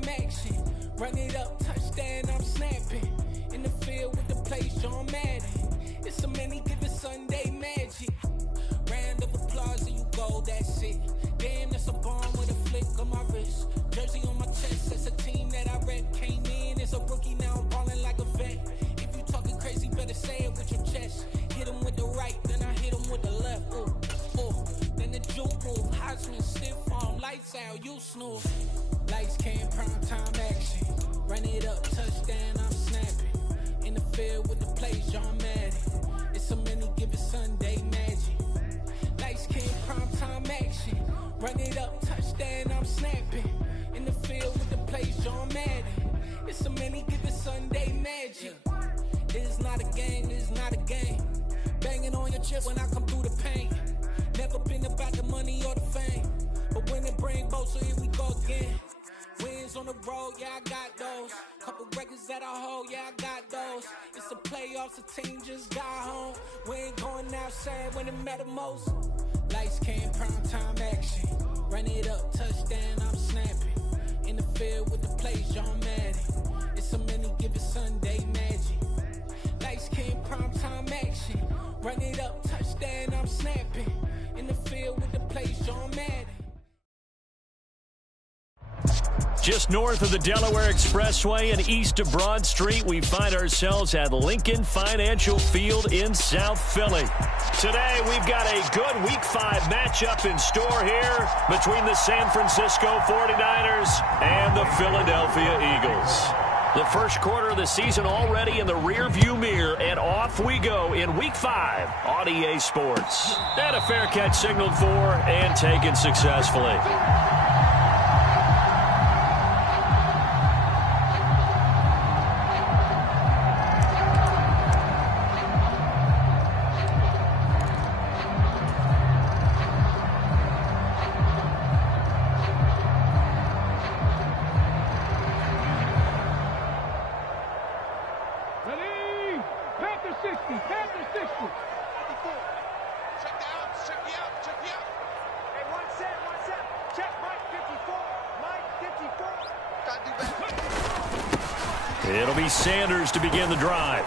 time action. Run it up, touchdown, I'm snapping. In the field with the plays, John Madden. It's so many, give it Sunday magic. Round of applause and you go, that's it. Damn, that's a bomb with a flick on my wrist. Jersey on my chest, that's a team that I rep. Came in as a rookie, now I'm ballin' like a vet. If you talking crazy, better say it with your chest. Hit him with the right, then I hit him with the left. Ooh, ooh. Then the juke move, Heisman, stiff arm, lights out, you snooze. Lights came, prime time action. Run it up, touchdown, I'm snapping. In the field with the plays, John Madden. It's so many, give it Sunday magic. Lights came, prime time action. Run it up, touchdown, I'm snapping. In the field with the plays, John Madden. It's so many, give it Sunday magic. It's not a game, it's not a game. Banging on your chest when I come through the paint. Never been about the money or the fame. But when it bring both, so here we go again. Wins on the road, yeah, I got those. Couple records that I hold, yeah, I got those. It's the playoffs, the team just got home. We ain't going outside when it matter most. Lights came, prime time action. Run it up, touchdown, I'm snapping. In the field with the plays, John Madden. It's so many, give it Sunday magic. Lights came, prime time action. Run it up, touchdown, I'm snapping. In the field with the plays, John Madden. Just north of the Delaware Expressway and east of Broad Street, we find ourselves at Lincoln Financial Field in South Philly. Today, we've got a good Week 5 matchup in store here between the San Francisco 49ers and the Philadelphia Eagles. The first quarter of the season already in the rearview mirror, and off we go in Week 5 on EA Sports. And a fair catch signaled for and taken successfully. It'll be Sanders to begin the drive.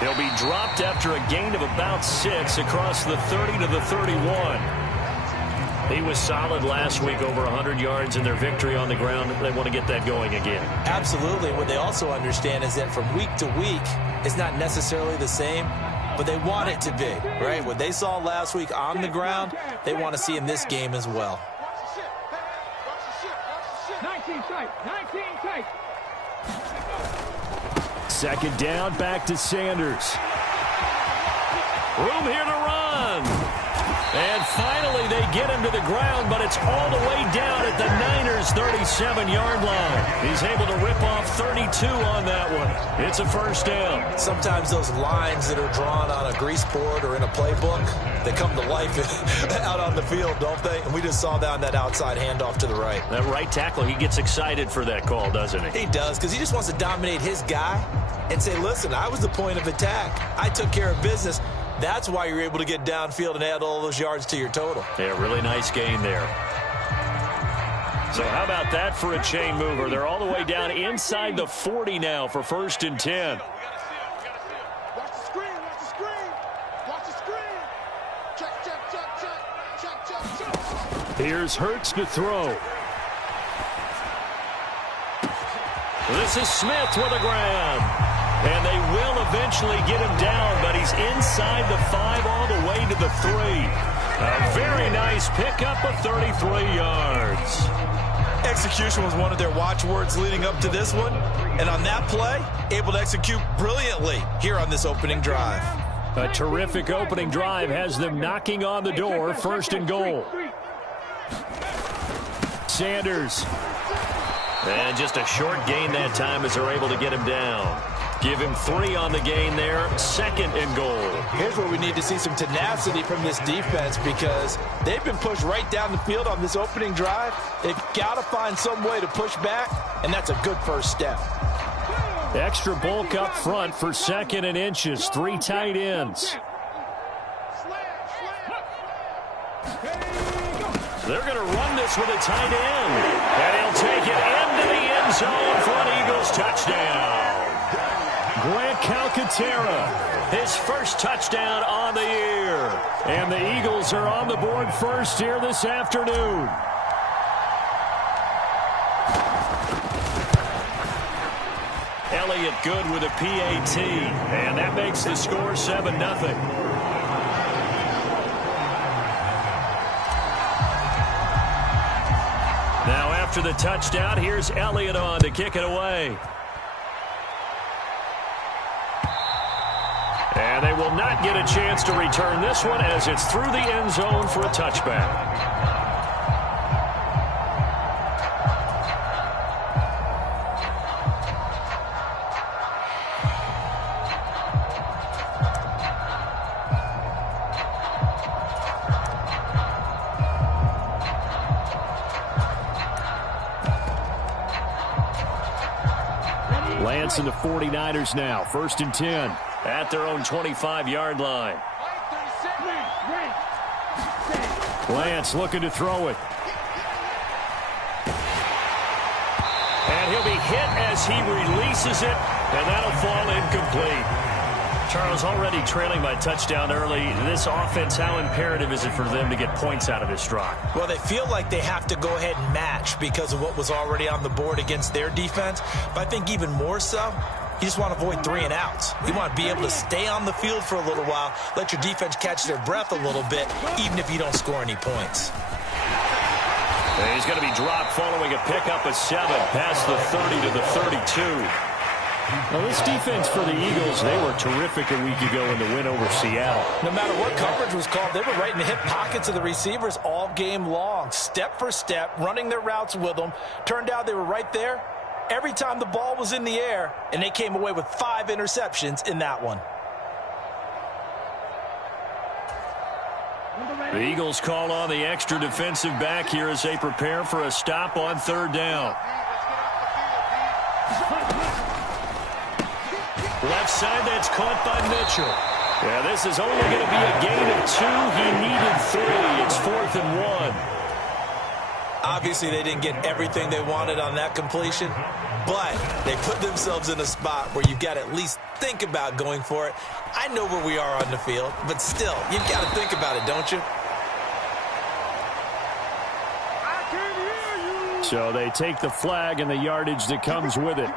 He'll be dropped after a gain of about 6 across the 30 to the 31. He was solid last week, over 100 yards in their victory on the ground. They want to get that going again. Absolutely. What they also understand is that from week to week, it's not necessarily the same, but they want it to be, right? What they saw last week on the ground, they want to see in this game as well. 19 tight, 19 tight. Second down, back to Sanders. Room here to run. And finally they get him to the ground, but it's all the way down at the Niners' 37-yard line. He's able to rip off 32 on that one. It's a first down. Sometimes those lines that are drawn on a grease board or in a playbook, they come to life out on the field, don't they? And we just saw that on that outside handoff to the right. That right tackle, he gets excited for that call, doesn't he? He does, because he just wants to dominate his guy and say, listen, I was the point of attack. I took care of business. That's why you're able to get downfield and add all those yards to your total. Yeah, really nice gain there. So how about that for a chain mover? They're all the way down inside the 40 now for 1st and 10. Watch the screen, watch the screen. Watch the screen. Check. Here's Hurts to throw. This is Smith with a grab. And they will eventually get him down, but he's inside the 5 all the way to the 3. A very nice pickup of 33 yards. Execution was one of their watchwords leading up to this one. And on that play, able to execute brilliantly here on this opening drive. A terrific opening drive has them knocking on the door, 1st and goal. Sanders. And just a short gain that time as they're able to get him down. Give him 3 on the gain there, 2nd and goal. Here's where we need to see some tenacity from this defense, because they've been pushed right down the field on this opening drive. They've got to find some way to push back, and that's a good first step. Extra bulk up front for 2nd and inches, 3 tight ends. They're going to run this with a tight end, and he'll take it into the his first touchdown on the year. And the Eagles are on the board first here this afternoon. Elliott good with a PAT, and that makes the score 7-0. Now after the touchdown, here's Elliott on to kick it away. And they will not get a chance to return this one as it's through the end zone for a touchback. Lance and the 49ers now, 1st and 10 at their own 25-yard line. Lance looking to throw it. And he'll be hit as he releases it, and that'll fall incomplete. Charles, already trailing by touchdown early. This offense, how imperative is it for them to get points out of this drive? Well, they feel like they have to go ahead and match because of what was already on the board against their defense. But I think even more so, you just want to avoid 3 and outs. You want to be able to stay on the field for a little while, let your defense catch their breath a little bit, even if you don't score any points. And he's going to be dropped following a pickup of 7 past the 30 to the 32. Well, this defense for the Eagles, they were terrific a week ago in the win over Seattle. No matter what coverage was called, they were right in the hip pockets of the receivers all game long, step for step, running their routes with them. Turned out they were right there every time the ball was in the air, and they came away with 5 interceptions in that one. The Eagles call on the extra defensive back here as they prepare for a stop on 3rd down. Left side, that's caught by Mitchell. Yeah, this is only going to be a gain of 2. He needed 3. It's 4th and 1. Obviously, they didn't get everything they wanted on that completion, but they put themselves in a spot where you've got to at least think about going for it. I know where we are on the field, but still, you've got to think about it, don't you? So they take the flag and the yardage that comes with it.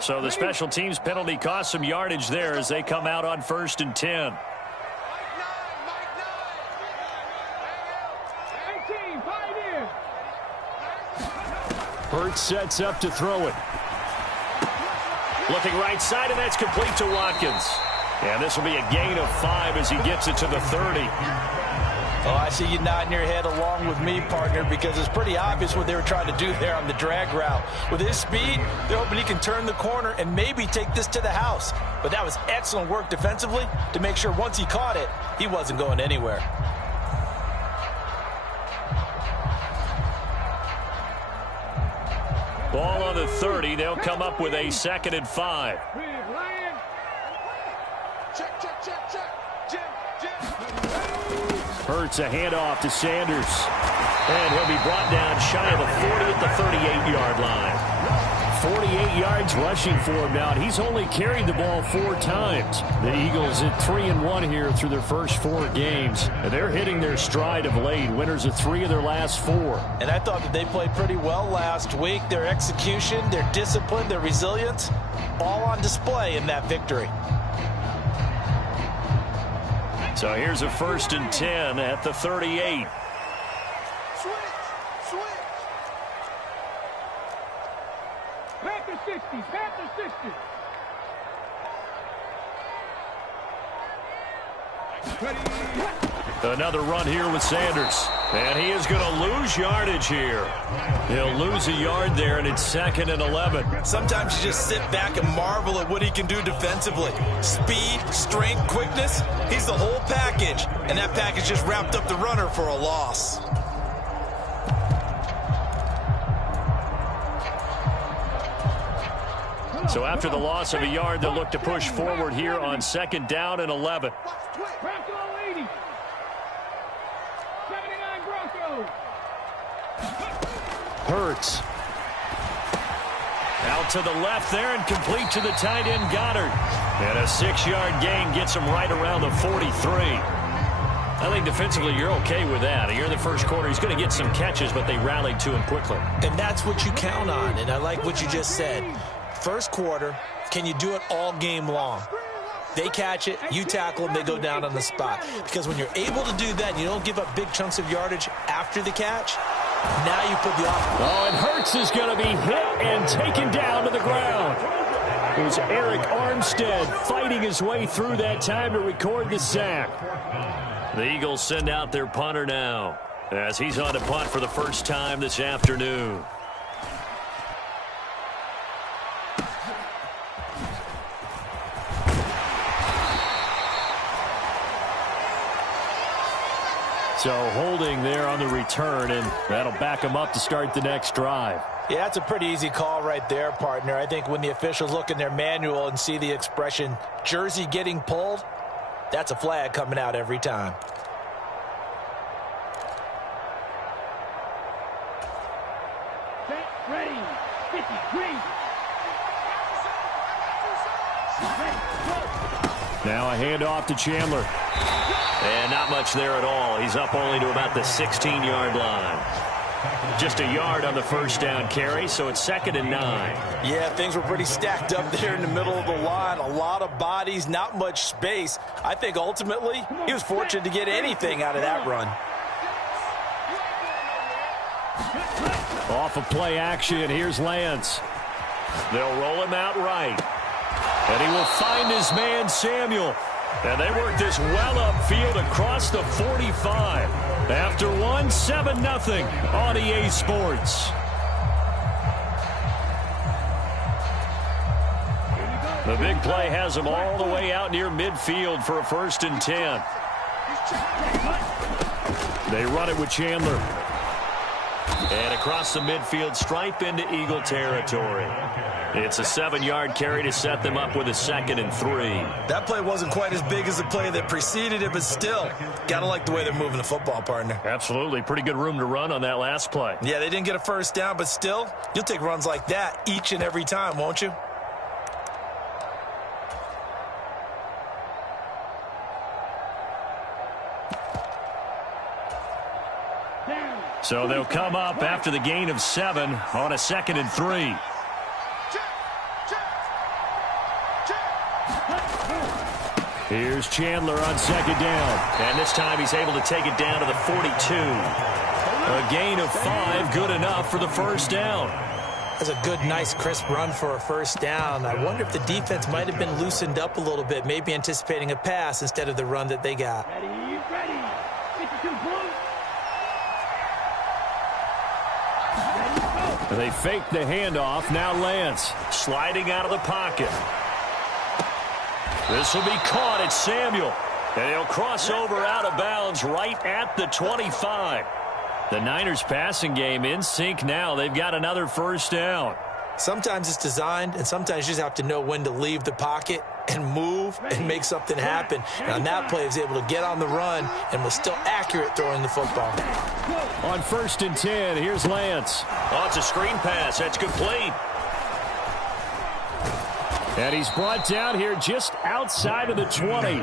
So the special teams penalty cost some yardage there as they come out on 1st and 10. Hurts sets up to throw it. Looking right side, and that's complete to Watkins. And this will be a gain of 5 as he gets it to the 30. Oh, I see you nodding your head along with me, partner, because it's pretty obvious what they were trying to do there on the drag route. With his speed, they're hoping he can turn the corner and maybe take this to the house. But that was excellent work defensively to make sure once he caught it, he wasn't going anywhere. Ball on the 30. They'll come up with a 2nd and 5. Check, check, check, check. Jim. Hurts a handoff to Sanders. And he'll be brought down shy of the 40 at the 38-yard line. 48 yards rushing for him now. He's only carried the ball 4 times. The Eagles at 3-1 here through their first 4 games. And they're hitting their stride of late. Winners of 3 of their last 4. And I thought that they played pretty well last week. Their execution, their discipline, their resilience, all on display in that victory. So here's a 1st and 10 at the 38. Switch. Panther 60, Panther 60. Another run here with Sanders. And he is going to lose yardage here. He'll lose a yard there, and it's 2nd and 11. Sometimes you just sit back and marvel at what he can do defensively. Speed, strength, quickness, he's the whole package. And that package just wrapped up the runner for a loss. So after the loss of a yard, they'll look to push forward here on 2nd down and 11. Hurts. Out to the left there and complete to the tight end Goddard. And a 6-yard gain gets him right around the 43. I think defensively you're okay with that. Here in the first quarter, he's going to get some catches, but they rallied to him quickly. And that's what you count on, and I like what you just said. First quarter, can you do it all game long? They catch it, you tackle them, they go down on the spot. Because when you're able to do that, you don't give up big chunks of yardage after the catch, now you put the offense. Oh, and Hurts is going to be hit and taken down to the ground. It was Eric Armstead fighting his way through that time to record the sack. The Eagles send out their punter now as he's on to punt for the first time this afternoon. So holding there on the return, and that'll back him up to start the next drive. Yeah, that's a pretty easy call right there, partner. I think when the officials look in their manual and see the expression, jersey getting pulled, that's a flag coming out every time. Ready, 53. Now a handoff to Chandler. And not much there at all. He's up only to about the 16-yard line. Just a yard on the first down carry, so it's 2nd and 9. Yeah, things were pretty stacked up there in the middle of the line. A lot of bodies, not much space. I think ultimately he was fortunate to get anything out of that run. Off of play action, here's Lance. They'll roll him out right. And he will find his man, Samuel. And they work this well upfield across the 45. After 7-0 on EA Sports. The big play has them all the way out near midfield for a 1st and 10. They run it with Chandler. And across the midfield stripe into Eagle territory. It's a 7-yard carry to set them up with a 2nd and 3. That play wasn't quite as big as the play that preceded it, but still, got to like the way they're moving the football, partner. Absolutely. Pretty good room to run on that last play. Yeah, they didn't get a first down, but still, you'll take runs like that each and every time, won't you? So they'll come up after the gain of 7 on a 2nd and 3. Here's Chandler on 2nd down. And this time he's able to take it down to the 42. A gain of 5, good enough for the first down. That's a good, nice, crisp run for a first down. I wonder if the defense might have been loosened up a little bit, maybe anticipating a pass instead of the run that they got. Ready. 52 blue. They fake the handoff. Now Lance sliding out of the pocket. This will be caught at Samuel. And he'll cross over out of bounds right at the 25. The Niners passing game in sync now. They've got another first down. Sometimes it's designed, and sometimes you just have to know when to leave the pocket and move and make something happen. And on that play, he was able to get on the run and was still accurate throwing the football. On 1st and 10, here's Lance. Oh, it's a screen pass. That's complete. And he's brought down here just outside of the 20.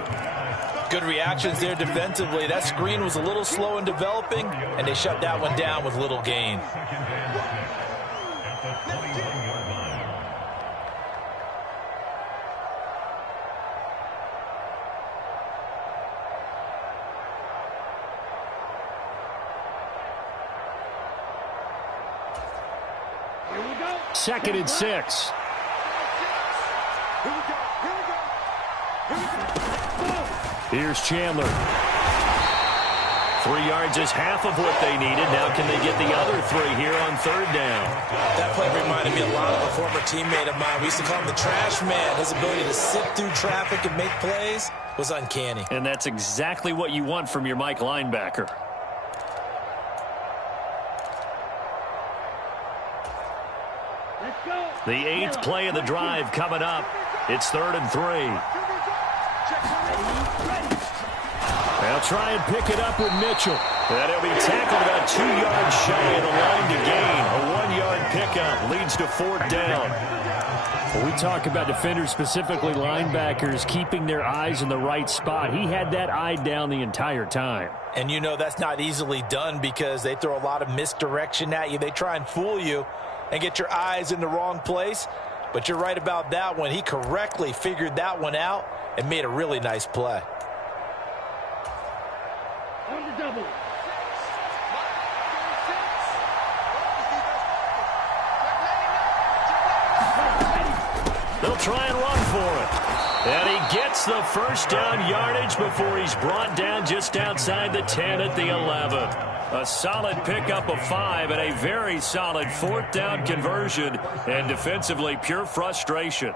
Good reactions there defensively. That screen was a little slow in developing, and they shut that one down with little gain. Here we go. 2nd and 6. Here's Chandler. 3 yards is half of what they needed. Now can they get the other 3 here on 3rd down? That play reminded me a lot of a former teammate of mine. We used to call him the trash man. His ability to sit through traffic and make plays was uncanny. And that's exactly what you want from your Mike linebacker. Let's go. The 8th play of the drive coming up. It's 3rd and 3. They'll try and pick it up with Mitchell. And he'll be tackled about 2 yards shy of the line to gain. A 1-yard pickup leads to 4th down. When we talk about defenders, specifically linebackers, keeping their eyes in the right spot, he had that eye down the entire time. And you know that's not easily done because they throw a lot of misdirection at you. They try and fool you and get your eyes in the wrong place. But you're right about that one. He correctly figured that one out and made a really nice play. On the double. They'll try and run for it. And he gets the first down yardage before he's brought down just outside the 10 at the 11. A solid pickup of 5 and a very solid 4th down conversion. And defensively, pure frustration.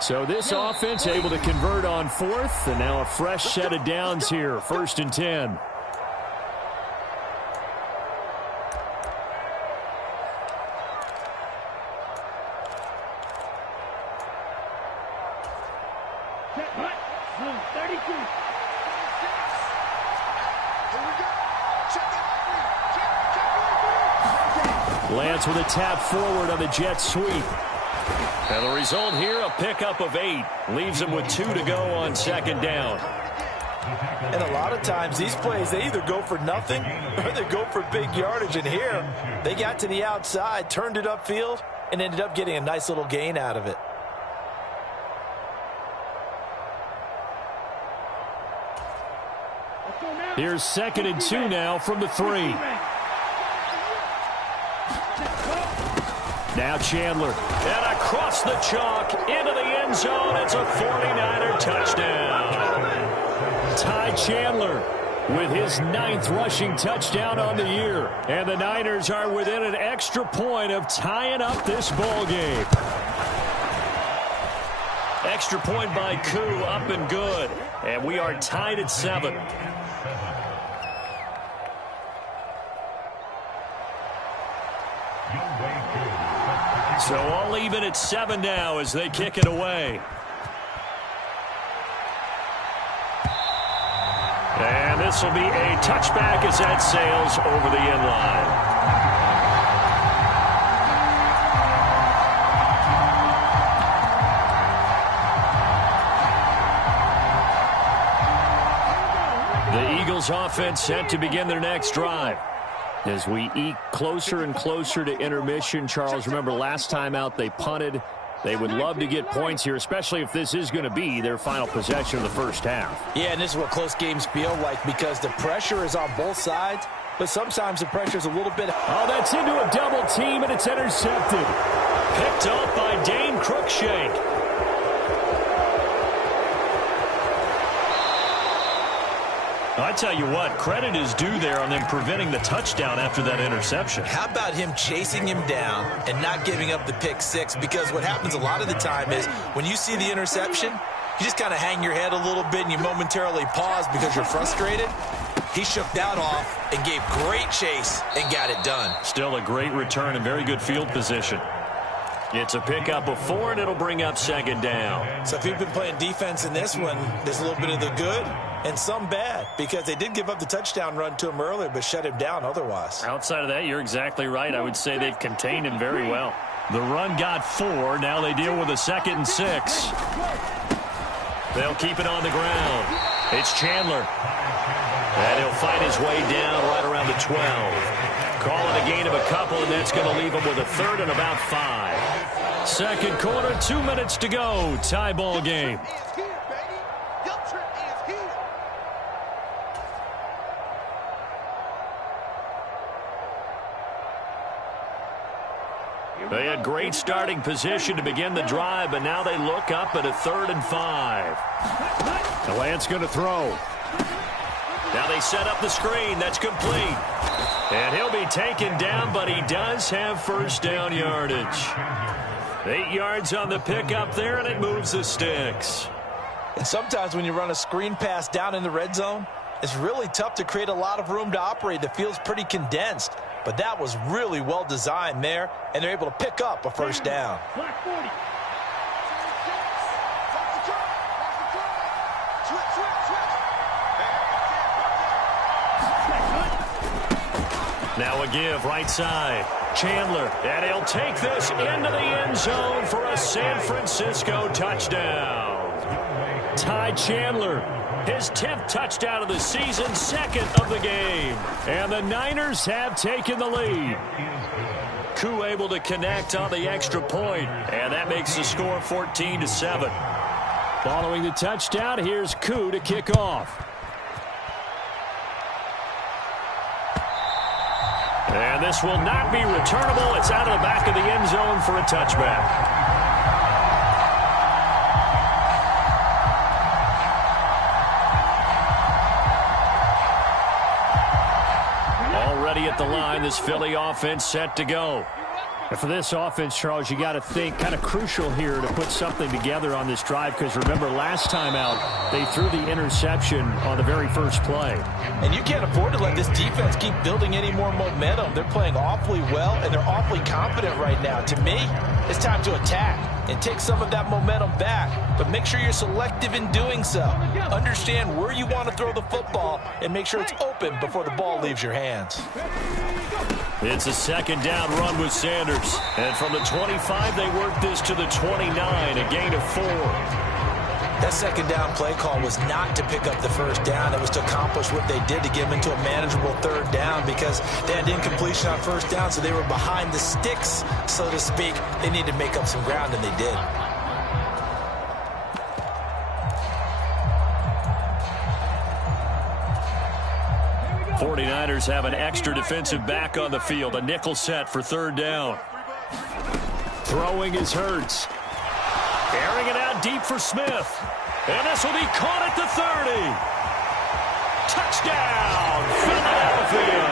So this offense able to convert on 4th, and now a fresh set of downs here, 1st and 10. Lance with a tap forward on the jet sweep. And the result here, a pickup of 8. Leaves him with 2 to go on 2nd down. And a lot of times these plays, they either go for nothing or they go for big yardage. And here, they got to the outside, turned it upfield, and ended up getting a nice little gain out of it. Here's 2nd and 2 now from the 3. Now Chandler. And across the chalk into the end zone. It's a 49er touchdown. Ty Chandler with his 9th rushing touchdown on the year. And the Niners are within an extra point of tying up this ball game. Extra point by Koo, up and good. And we are tied at 7. So all even at 7 now as they kick it away. And this will be a touchback as that sails over the end line. The Eagles offense set to begin their next drive. As we eke closer and closer to intermission, Charles, remember last time out they punted. They would love to get points here, especially if this is going to be their final possession of the first half. Yeah, and this is what close games feel like because the pressure is on both sides, but sometimes the pressure is a little bit. Oh, that's into a double team, and it's intercepted. Picked up by Dane Cruikshank. I tell you what, credit is due there on them preventing the touchdown after that interception. How about him chasing him down and not giving up the pick 6? Because what happens a lot of the time is when you see the interception, you just kind of hang your head a little bit and you momentarily pause because you're frustrated. He shook that off and gave great chase and got it done. Still a great return and very good field position. It's a pickup of 4, and it'll bring up 2nd down. So if you've been playing defense in this one, there's a little bit of the good and some bad because they did give up the touchdown run to him earlier but shut him down otherwise. Outside of that, you're exactly right. I would say they've contained him very well. The run got 4. Now they deal with a 2nd and 6. They'll keep it on the ground. It's Chandler. And he'll find his way down right around the 12. Calling a gain of a couple, and that's going to leave him with a 3rd and about 5. 2nd quarter, 2 minutes to go. Tie ball game. They had great starting position to begin the drive, but now they look up at a 3rd and 5. The Lance going to throw. set up the screen. That's complete. And he'll be taken down, but he does have first down yardage. 8 yards on the pickup there, and it moves the sticks. And sometimes when you run a screen pass down in the red zone, it's really tough to create a lot of room to operate. The field's pretty condensed. But that was really well designed there, and they're able to pick up a first down. Now a give right side. Chandler, and he'll take this into the end zone for a San Francisco touchdown. Ty Chandler, his 10th touchdown of the season, 2nd of the game. And the Niners have taken the lead. Koo able to connect on the extra point, and that makes the score 14-7. Following the touchdown, here's Koo to kick off. And this will not be returnable. It's out of the back of the end zone for a touchback. Already at the line, this Philly offense set to go. And for this offense, Charles, you got to think kind of crucial here to put something together on this drive, because remember last time out they threw the interception on the very first play. And you can't afford to let this defense keep building any more momentum. They're playing awfully well, and they're awfully confident right now. To me, it's time to attack and take some of that momentum back, but make sure you're selective in doing so. Understand where you want to throw the football and make sure it's open before the ball leaves your hands. It's a second down run with Sanders. And from the 25, they work this to the 29, a gain of 4. That second down play call was not to pick up the first down. It was to accomplish what they did to get them into a manageable third down, because they had incompletion on first down, so they were behind the sticks, so to speak. They needed to make up some ground, and they did. '49ers have an extra defensive back on the field, a nickel set for third down. Throwing is Hurts. Airing it out deep for Smith. And this will be caught at the 30. Touchdown, Philadelphia.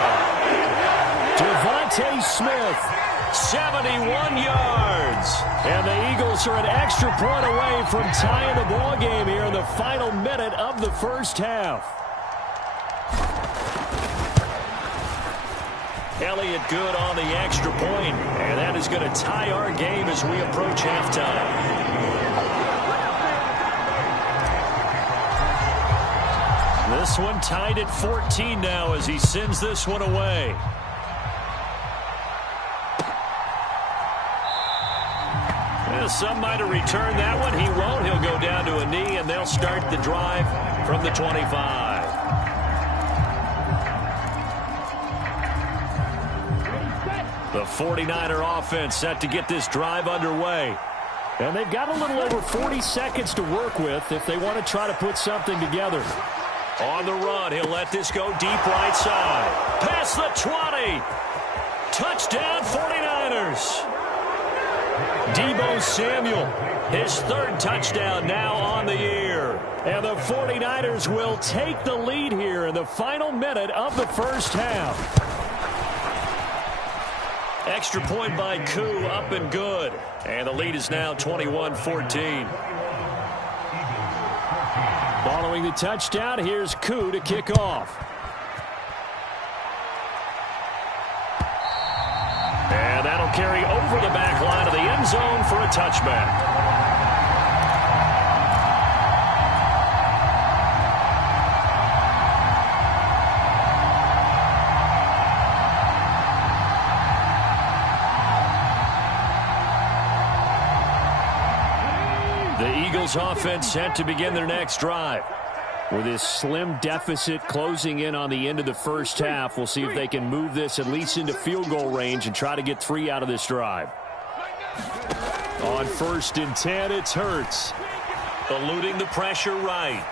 Devontae Smith, 71 yards. And the Eagles are an extra point away from tying the ball game here in the final minute of the first half. Elliott good on the extra point, and that is going to tie our game as we approach halftime. This one tied at 14 now as he sends this one away. Well, some might have returned that one. He won't. He'll go down to a knee, and they'll start the drive from the 25. The 49er offense set to get this drive underway. And they've got a little over 40 seconds to work with if they want to try to put something together. On the run, he'll let this go deep right side. Past the 20. Touchdown 49ers. Deebo Samuel, his third touchdown now on the year. And the 49ers will take the lead here in the final minute of the first half. Extra point by Koo, up and good. And the lead is now 21-14. Following the touchdown, here's Koo to kick off. And that'll carry over the back line of the end zone for a touchback. The Eagles offense set to begin their next drive. With this slim deficit closing in on the end of the first half, we'll see if they can move this at least into field goal range and try to get 3 out of this drive. On 1st and 10, it's Hurts. Eluding the pressure right.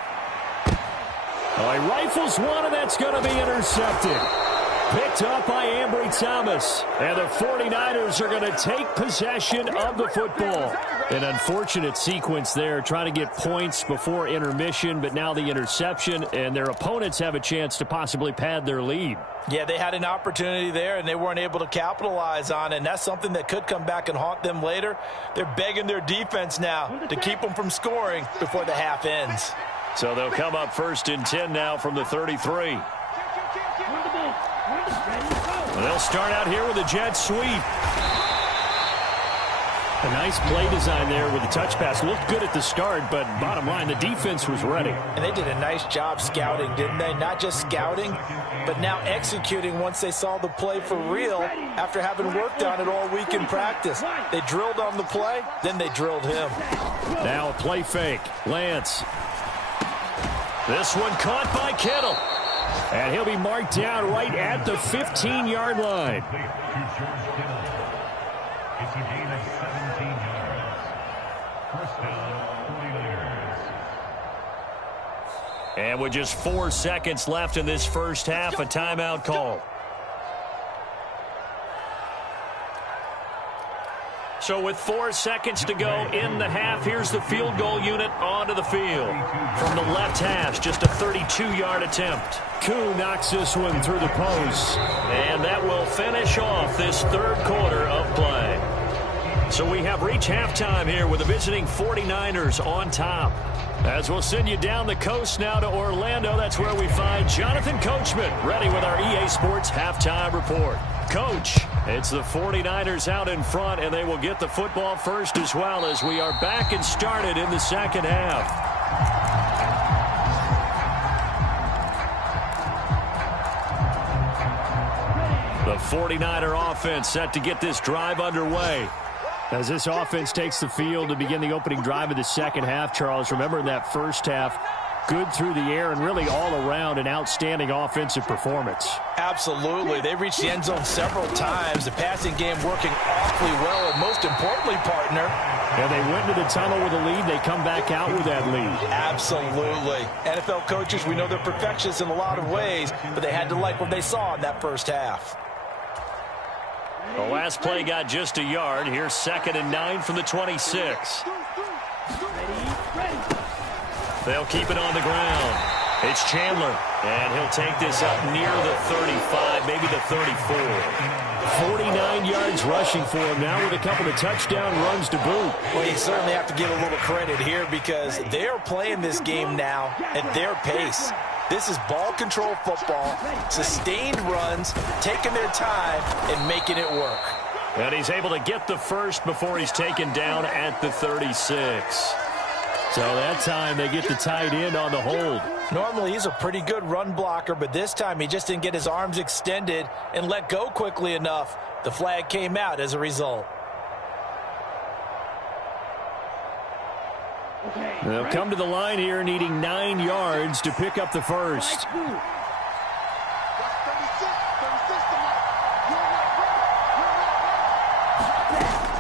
Oh, he rifles one, and that's going to be intercepted. Picked up by Ambry Thomas. And the 49ers are going to take possession of the football. An unfortunate sequence there, trying to get points before intermission, but now the interception, and their opponents have a chance to possibly pad their lead. Yeah, they had an opportunity there, and they weren't able to capitalize on it, and that's something that could come back and haunt them later. They're begging their defense now to keep them from scoring before the half ends. So they'll come up 1st and 10 now from the 33. They'll start out here with a jet sweep. A nice play design there with the touch pass. Looked good at the start, but bottom line, the defense was ready. And they did a nice job scouting, didn't they? Not just scouting, but now executing once they saw the play for real after having worked on it all week in practice. They drilled on the play, then they drilled him. Now a play fake. Lance. This one caught by Kittle. And he'll be marked down right at the 15-yard line. It's a gain of 17 yards. First down, 49ers. And with just 4 seconds left in this first half, a timeout call. So with 4 seconds to go in the half, here's the field goal unit onto the field. From the left hash, just a 32-yard attempt. Koo knocks this one through the post. And that will finish off this third quarter of play. So we have reached halftime here with the visiting 49ers on top. As we'll send you down the coast now to Orlando, that's where we find Jonathan Coachman, ready with our EA Sports halftime report. Coach, it's the 49ers out in front, and they will get the football first as well as we are back and started in the second half. The 49er offense set to get this drive underway. As this offense takes the field to begin the opening drive of the second half, Charles, remember in that first half, good through the air and really all around an outstanding offensive performance. Absolutely. They reached the end zone several times. The passing game working awfully well, and most importantly, partner. Yeah, they went into the tunnel with a lead. They come back out with that lead. Absolutely. NFL coaches, we know they're perfectionists in a lot of ways, but they had to like what they saw in that first half. The last play got just a yard. Here's 2nd and 9 from the 26. They'll keep it on the ground. It's Chandler, and he'll take this up near the 35, maybe the 34. 49 yards rushing for him now with a couple of touchdown runs to boot. Well, you certainly have to give a little credit here because they're playing this game now at their pace. This is ball control football, sustained runs, taking their time and making it work. And he's able to get the first before he's taken down at the 36. So that time they get the tight end on the hold. Normally he's a pretty good run blocker, but this time he just didn't get his arms extended and let go quickly enough. The flag came out as a result. They'll come to the line here needing 9 yards to pick up the first.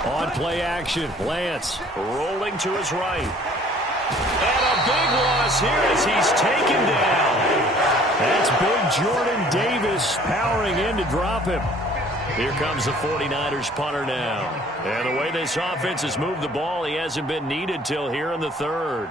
On play action, Lance rolling to his right. And a big loss here as he's taken down. That's big Jordan Davis powering in to drop him. Here comes the 49ers punter now. And the way this offense has moved the ball, he hasn't been needed till here in the third.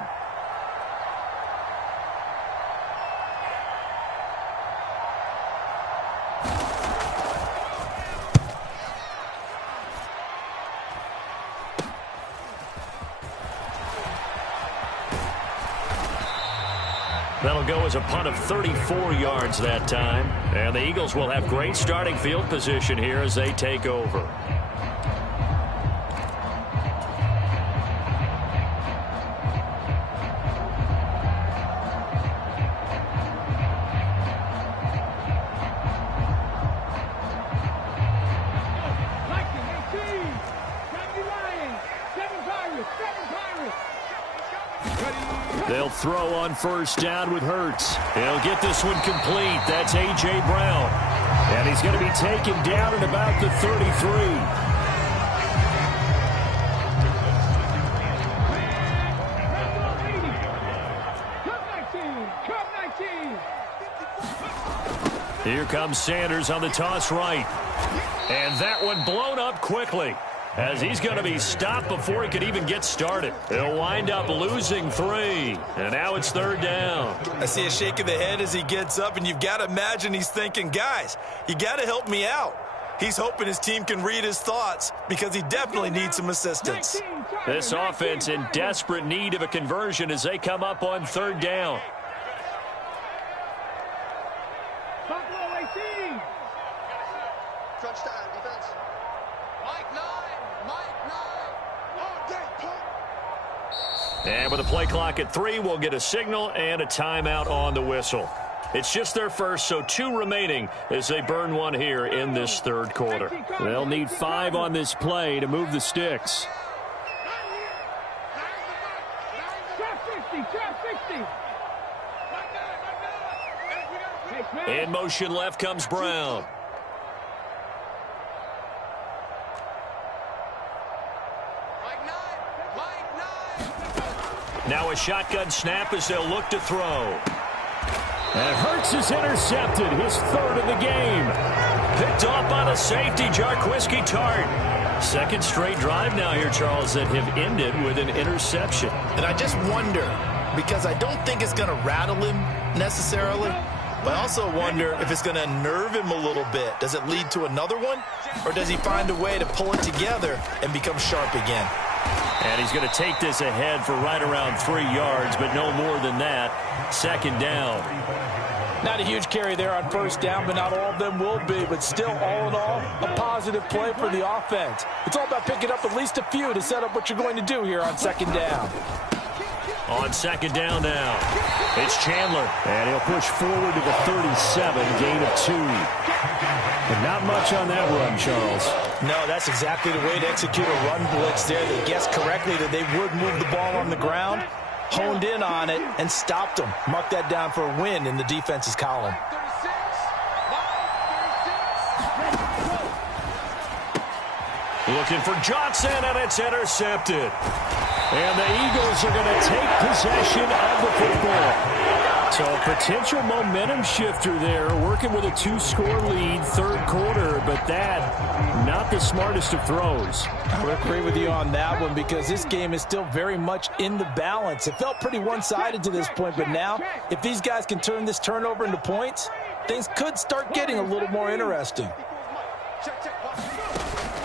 That'll go as a punt of 34 yards that time. And the Eagles will have great starting field position here as they take over. They'll throw on first down with Hurts. He'll get this one complete. That's A.J. Brown. And he's going to be taken down at about the 33. Here comes Sanders on the toss right. And that one blown up quickly, as he's going to be stopped before he could even get started. He'll wind up losing 3. And now it's 3rd down. I see a shake of the head as he gets up, and you've got to imagine he's thinking, guys, you got to help me out. He's hoping his team can read his thoughts because he definitely needs some assistance. This offense in desperate need of a conversion as they come up on 3rd down. And with a play clock at 3, we'll get a signal and a timeout on the whistle. It's just their first, so 2 remaining as they burn one here in this 3rd quarter. They'll need 5 on this play to move the sticks. In motion left comes Brown. Now a shotgun snap as they'll look to throw. And Hurts is intercepted, his 3rd of the game. Picked off by the safety, Jarquiski Tart. 2nd straight drive now here, Charles, that have ended with an interception. And I just wonder, because I don't think it's going to rattle him necessarily, but I also wonder if it's going to unnerve him a little bit. Does it lead to another one? Or does he find a way to pull it together and become sharp again? And he's going to take this ahead for right around 3 yards, but no more than that. 2nd down. Not a huge carry there on 1st down, but not all of them will be. But still, all in all, a positive play for the offense. It's all about picking up at least a few to set up what you're going to do here on 2nd down. On 2nd down now, it's Chandler. And he'll push forward to the 37, gain of 2. But not much on that run, Charles. No, that's exactly the way to execute a run blitz there. They guessed correctly that they would move the ball on the ground, honed in on it, and stopped them. Mark that down for a win in the defense's column. Looking for Johnson, and it's intercepted. And the Eagles are going to take possession of the football. So a potential momentum shifter there, working with a 2-score lead, 3rd quarter, but that, not the smartest of throws. I would agree with you on that one because this game is still very much in the balance. It felt pretty one-sided to this point, but now, if these guys can turn this turnover into points, things could start getting a little more interesting.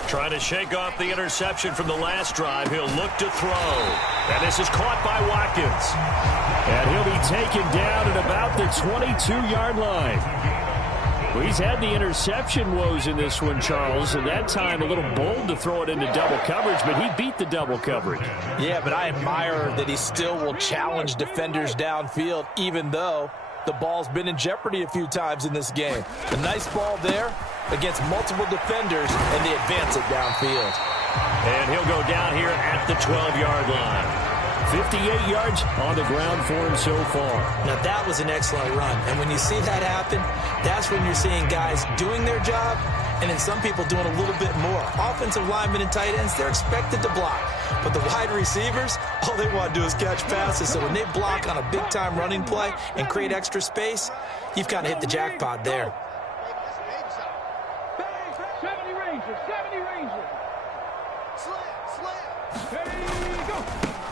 Trying to shake off the interception from the last drive. He'll look to throw. And this is caught by Watkins. And he'll be taken down at about the 22-yard line. Well, he's had the interception woes in this one, Charles, and that time a little bold to throw it into double coverage, but he beat the double coverage. Yeah, but I admire that he still will challenge defenders downfield, even though the ball's been in jeopardy a few times in this game. A nice ball there against multiple defenders, and they advance it downfield. And he'll go down here at the 12-yard line. 58 yards on the ground for him so far. Now, that was an excellent run. And when you see that happen, that's when you're seeing guys doing their job and then some people doing a little bit more. Offensive linemen and tight ends, they're expected to block. But the wide receivers, all they want to do is catch passes. So when they block on a big-time running play and create extra space, you've kind of hit the jackpot there. 70 Rangers, 70 Rangers. Slam. There you go.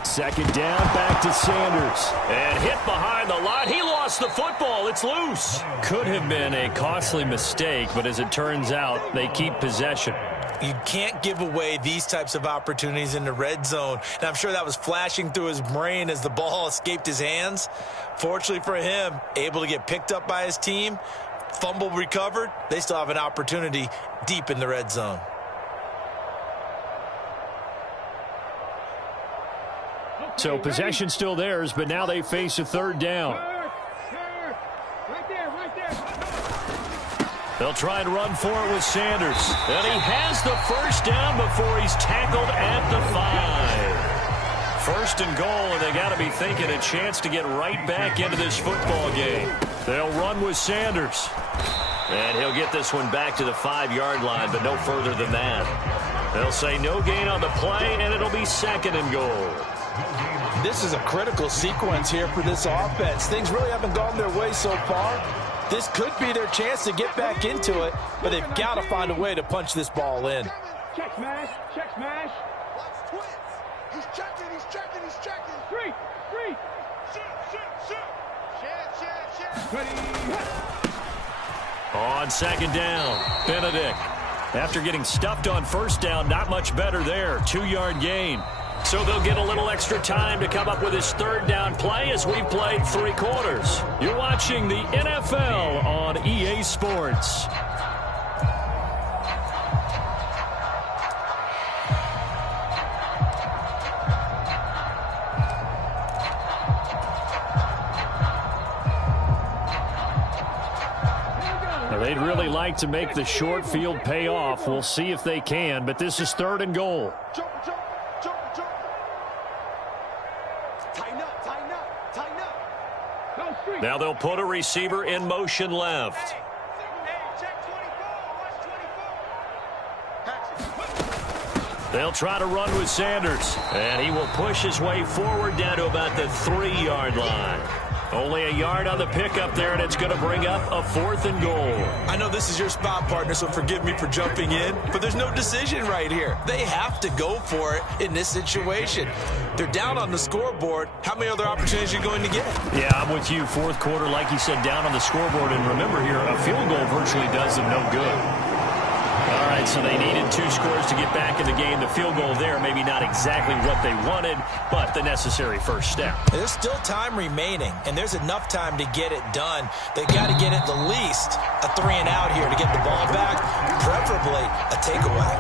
2nd down, back to Sanders. And hit behind the line. He lost the football. It's loose. Could have been a costly mistake, but as it turns out, they keep possession. You can't give away these types of opportunities in the red zone. And I'm sure that was flashing through his brain as the ball escaped his hands. Fortunately for him, able to get picked up by his team, fumble recovered. They still have an opportunity deep in the red zone. So possession still theirs, but now they face a 3rd down. Right there. They'll try and run for it with Sanders. And he has the 1st down before he's tackled at the 5. 1st and goal, and they got to be thinking a chance to get right back into this football game. They'll run with Sanders. And he'll get this one back to the 5-yard line, but no further than that. They'll say no gain on the play, and it'll be 2nd and goal. This is a critical sequence here for this offense. Things really haven't gone their way so far. This could be their chance to get back into it, but they've got to find a way to punch this ball in. Check smash, check smash. Watch twins. He's checking, he's checking, he's checking. Three. Shoot. Ready. On second down, Benedict. After getting stuffed on first down, not much better there. 2-yard gain. So they'll get a little extra time to come up with his third down play as we've played 3 quarters. You're watching the NFL on EA Sports. They'd really like to make the short field pay off. We'll see if they can, but this is 3rd and goal. Jump. Tighten up. Now they'll put a receiver in motion left. Hey, check 24. They'll try to run with Sanders, and he will push his way forward down to about the 3-yard line. Only a yard on the pickup there, and it's going to bring up a 4th and goal. I know this is your spot, partner, so forgive me for jumping in, but there's no decision right here. They have to go for it in this situation. They're down on the scoreboard. How many other opportunities are you going to get? Yeah, I'm with you. 4th quarter, like you said, down on the scoreboard. And remember here, a field goal virtually does them no good. All right, so they needed 2 scores to get back in the game. The field goal there, maybe not exactly what they wanted, but the necessary first step. There's still time remaining, and there's enough time to get it done. They got to get at the least a 3 and out here to get the ball back, preferably a takeaway.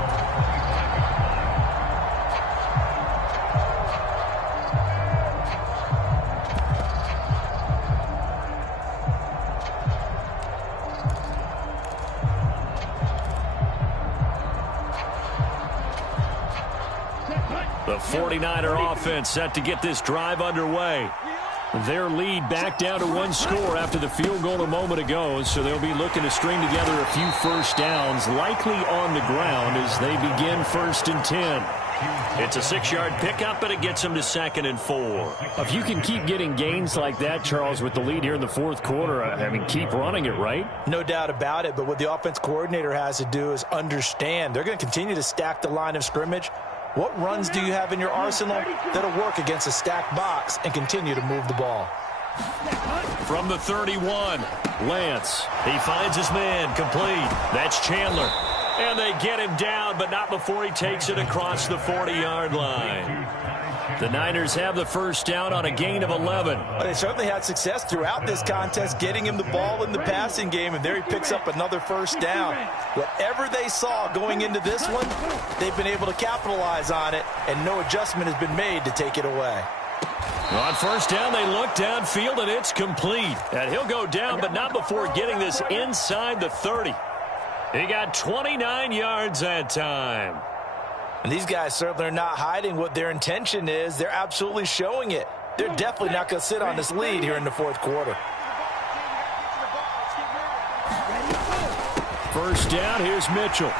The 49er offense set to get this drive underway. Their lead back down to 1 score after the field goal a moment ago, so they'll be looking to string together a few first downs, likely on the ground as they begin 1st and 10. It's a 6-yard pickup, but it gets them to 2nd and 4. If you can keep getting gains like that, Charles, with the lead here in the 4th quarter, I mean, keep running it, right? No doubt about it, but what the offense coordinator has to do is understand they're going to continue to stack the line of scrimmage. What runs do you have in your arsenal that'll work against a stacked box and continue to move the ball? From the 31, Lance. He finds his man, complete. That's Chandler. And they get him down, but not before he takes it across the 40-yard line. The Niners have the first down on a gain of 11. Well, they certainly had success throughout this contest, getting him the ball in the passing game, and there he picks up another first down. Whatever they saw going into this one, they've been able to capitalize on it, and no adjustment has been made to take it away. On first down, they look downfield, and it's complete. And he'll go down, but not before getting this inside the 30. He got 29 yards that time. And these guys certainly are not hiding what their intention is. They're absolutely showing it. They're definitely not going to sit on this lead here in the 4th quarter. First down, here's Mitchell.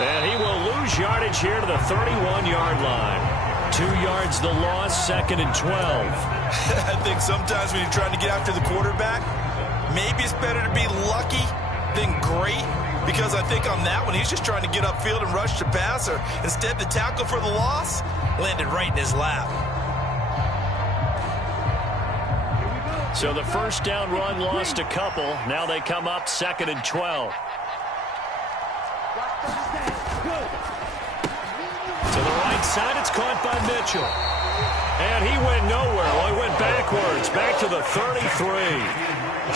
And he will lose yardage here to the 31-yard line. 2 yards the loss, 2nd and 12. I think sometimes when you're trying to get after the quarterback, maybe it's better to be lucky than great. Because I think on that one, he's just trying to get upfield and rush the passer. Instead, the tackle for the loss landed right in his lap. So the first down run lost a couple. Now they come up 2nd and 12. To the right side, it's caught by Mitchell. And he went nowhere. Well, he went backwards, back to the 33.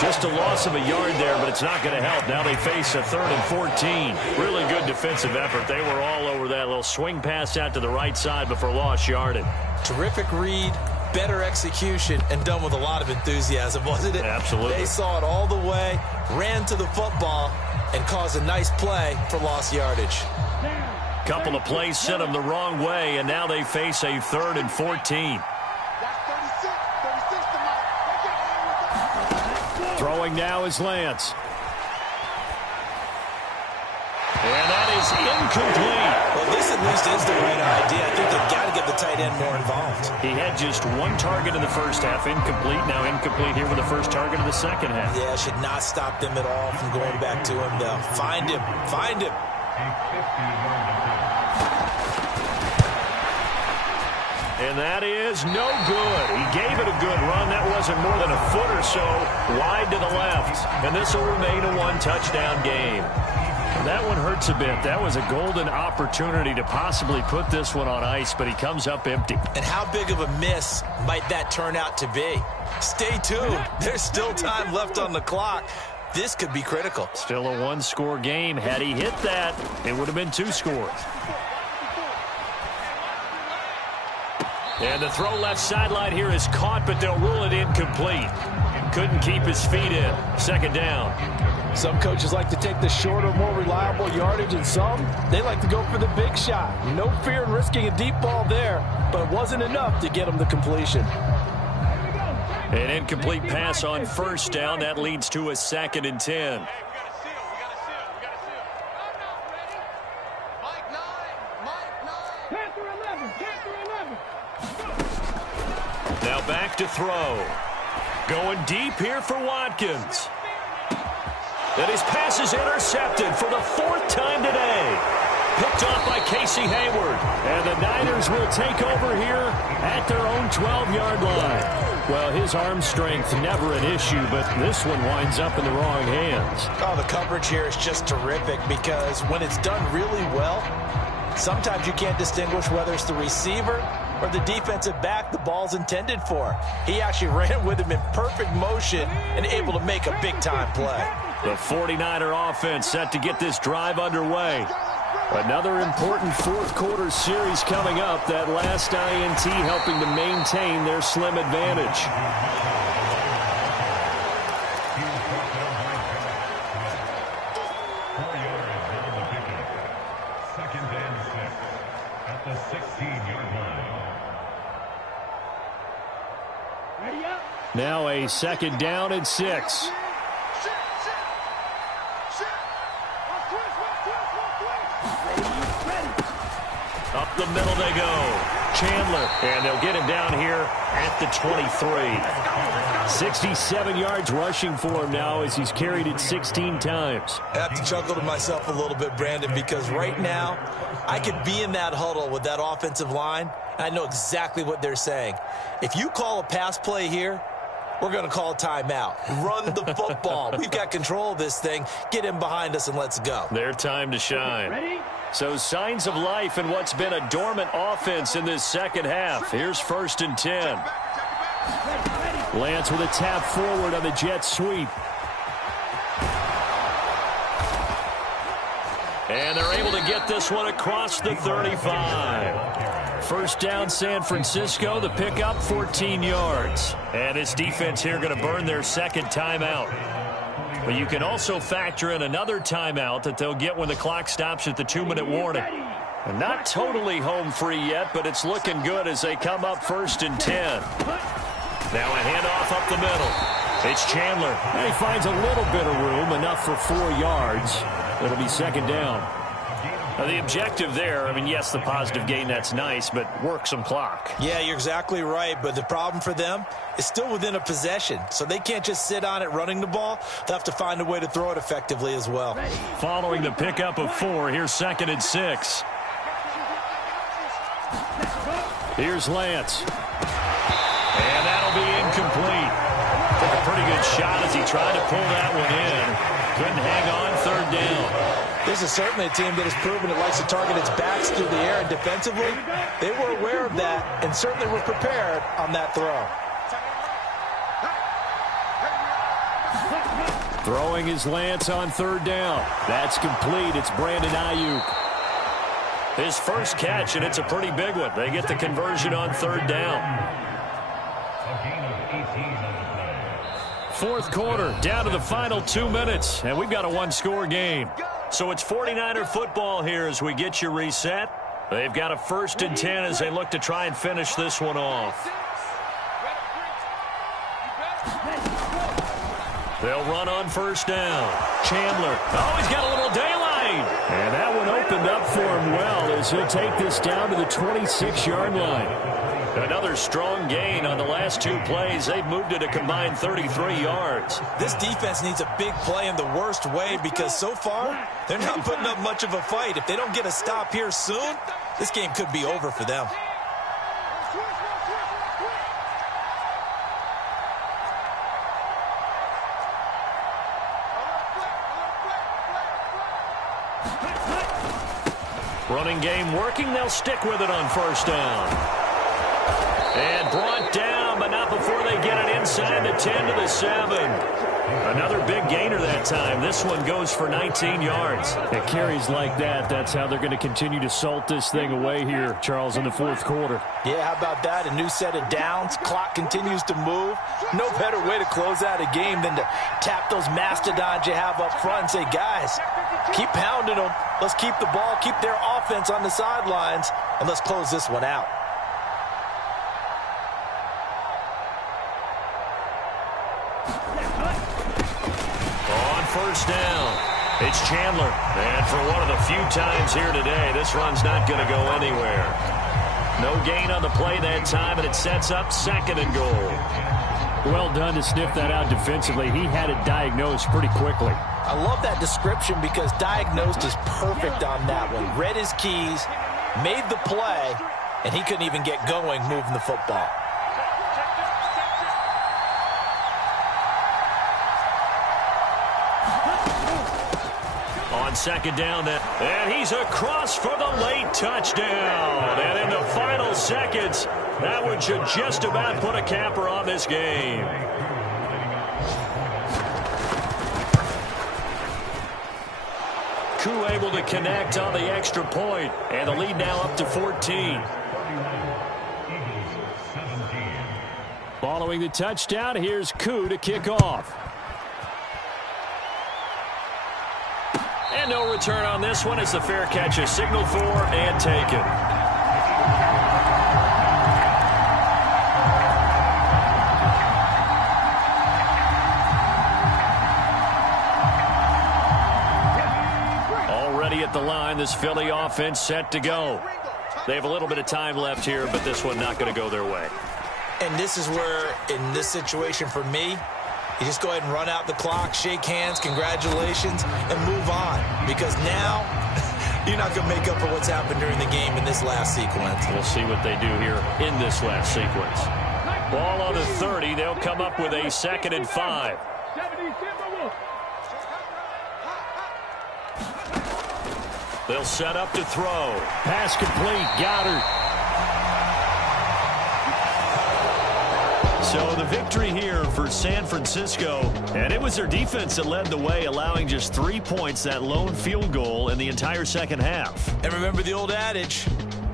Just a loss of a yard there, but it's not going to help. Now they face a 3rd and 14. Really good defensive effort. They were all over that little swing pass out to the right side before lost yardage. Terrific read, better execution, and done with a lot of enthusiasm, wasn't it? Absolutely. They saw it all the way, ran to the football, and caused a nice play for lost yardage. Couple of plays sent them the wrong way, and now they face a 3rd and 14. Throwing now is Lance. And that is incomplete. Well, this at least is the right idea. I think they've got to get the tight end more involved. He had just one target in the first half, incomplete. Now incomplete here with the first target of the second half. Yeah, should not stop them at all from going back to him, though. Find him. Find him. And that is no good. He gave it a good run. That wasn't more than a foot or so wide to the left. And this will remain a one-touchdown game. That one hurts a bit. That was a golden opportunity to possibly put this one on ice, but he comes up empty. And how big of a miss might that turn out to be? Stay tuned. There's still time left on the clock. This could be critical. Still a one-score game. Had he hit that, it would have been 2 scores. And the throw left sideline here is caught, but they'll rule it incomplete. Couldn't keep his feet in. Second down. Some coaches like to take the shorter, more reliable yardage, and some, they like to go for the big shot. No fear in risking a deep ball there, but it wasn't enough to get them the completion. An incomplete pass on first down. That leads to a 2nd and 10. Now back to throw. Going deep here for Watkins. And his pass is intercepted for the 4th time today. Picked off by Casey Hayward. And the Niners will take over here at their own 12-yard line. Well, his arm strength never an issue, but this one winds up in the wrong hands. Oh, the coverage here is just terrific because when it's done really well, sometimes you can't distinguish whether it's the receiver or the defensive back the ball's intended for. He actually ran with him in perfect motion and able to make a big-time play. The 49er offense set to get this drive underway. Another important fourth-quarter series coming up. That last INT helping to maintain their slim advantage. Second and 6 at the 16-yard line. Now a 2nd down and 6. Up the middle they go. Chandler. And they'll get him down here at the 23. 67 yards rushing for him now as he's carried it 16 times. I have to chuckle to myself a little bit, Brandon, because right now I could be in that huddle with that offensive line. I know exactly what they're saying. If you call a pass play here, we're going to call a timeout. Run the football. We've got control of this thing. Get him behind us and let's go. Their time to shine. Ready? So signs of life in what's been a dormant offense in this second half. Here's 1st and 10. Lance with a tap forward on the jet sweep. And they're able to get this one across the 35. First down, San Francisco. The pickup, 14 yards. And this defense here going to burn their 2nd timeout. But you can also factor in another timeout that they'll get when the clock stops at the 2-minute warning. And not totally home free yet, but it's looking good as they come up 1st and 10. Now a handoff up the middle. It's Chandler. And he finds a little bit of room, enough for 4 yards. It'll be 2nd down. Now the objective there, I mean, yes, the positive gain, that's nice, but work some clock. Yeah, you're exactly right, but the problem for them is still within a possession, so they can't just sit on it running the ball. They'll have to find a way to throw it effectively as well. Following the pickup of 4, here's 2nd and 6. Here's Lance. And that'll be incomplete. Took a pretty good shot as he tried to pull that one in. Couldn't hang on, 3rd down. This is certainly a team that has proven it likes to target its backs through the air, and defensively, they were aware of that and certainly were prepared on that throw. Throwing is Lance on 3rd down. That's complete. It's Brandon Ayuk. His first catch, and it's a pretty big one. They get the conversion on 3rd down. A gain of 18 on the play. 4th quarter, down to the final 2 minutes, and we've got a one-score game. So it's 49er football here as we get you reset. They've got a 1st and 10 as they look to try and finish this one off. They'll run on 1st down. Chandler. Oh, he's got a little daylight. And that one opened up for him well as he'll take this down to the 26-yard line. Another strong gain on the last two plays. They've moved it a combined 33 yards. This defense needs a big play in the worst way because so far they're not putting up much of a fight. If they don't get a stop here soon, this game could be over for them. Running game working. They'll stick with it on first down. And brought down, but not before they get it inside the 10 to the 7. Another big gainer that time. This one goes for 19 yards. It carries like that. That's how they're going to continue to salt this thing away here, Charles, in the fourth quarter. Yeah, how about that? A new set of downs. Clock continues to move. No better way to close out a game than to tap those mastodons you have up front and say, guys, keep pounding them. Let's keep the ball, keep their offense on the sidelines, and let's close this one out. On first down, it's Chandler. And for one of the few times here today, this run's not going to go anywhere. No gain on the play that time, and it sets up 2nd and goal. Well done to sniff that out defensively. He had it diagnosed pretty quickly. I love that description because diagnosed is perfect on that one. Read his keys, made the play, and he couldn't even get going moving the football. On 2nd down, and he's across for the late touchdown. And in the final seconds, that one should just about put a capper on this game. Koo able to connect on the extra point, and the lead now up to 14. Following the touchdown, here's Koo to kick off. And no return on this one. It's a fair catch, a signal for and taken. Already at the line, this Philly offense set to go. They have a little bit of time left here, but this one not going to go their way. And this is where, in this situation for me, you just go ahead and run out the clock, shake hands, congratulations, and move on. Because now, you're not going to make up for what's happened during the game in this last sequence. We'll see what they do here in this last sequence. Ball on the 30. They'll come up with a 2nd and 5. They'll set up to throw. Pass complete. Goddard. So the victory here for San Francisco, and it was their defense that led the way, allowing just 3 points, that lone field goal in the entire second half. And remember the old adage,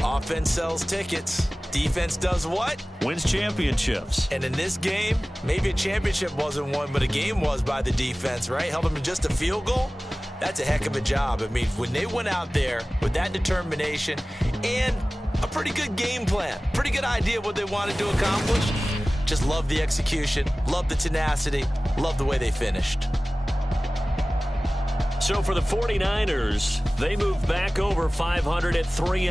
offense sells tickets. Defense does what? Wins championships. And in this game, maybe a championship wasn't won, but a game was by the defense, right? Held them to just a field goal. That's a heck of a job. I mean, when they went out there with that determination and a pretty good game plan, pretty good idea of what they wanted to accomplish, just love the execution, love the tenacity, love the way they finished. So for the 49ers, they move back over 500 at 3.